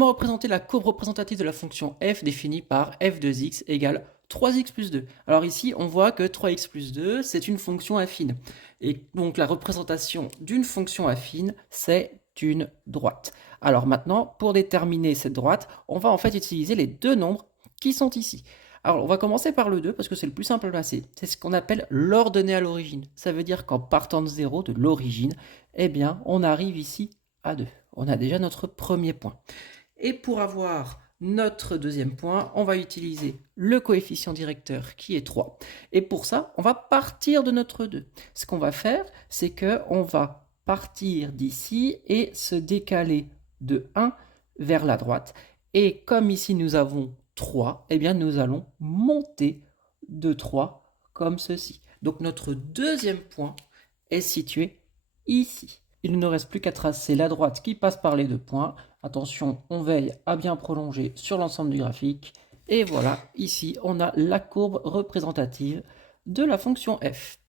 Comment représenter la courbe représentative de la fonction f définie par f de x égale 3x plus 2? Alors ici, on voit que 3x plus 2, c'est une fonction affine. Et donc la représentation d'une fonction affine, c'est une droite. Alors maintenant, pour déterminer cette droite, on va en fait utiliser les deux nombres qui sont ici. Alors on va commencer par le 2 parce que c'est le plus simple à placer. C'est ce qu'on appelle l'ordonnée à l'origine. Ça veut dire qu'en partant de 0, de l'origine, eh bien on arrive ici à 2. On a déjà notre premier point. Et pour avoir notre deuxième point, on va utiliser le coefficient directeur qui est 3. Et pour ça, on va partir de notre 2. Ce qu'on va faire, c'est qu'on va partir d'ici et se décaler de 1 vers la droite. Et comme ici nous avons 3, eh bien nous allons monter de 3 comme ceci. Donc notre deuxième point est situé ici. Il ne nous reste plus qu'à tracer la droite qui passe par les deux points. Attention, on veille à bien prolonger sur l'ensemble du graphique. Et voilà, ici, on a la courbe représentative de la fonction f.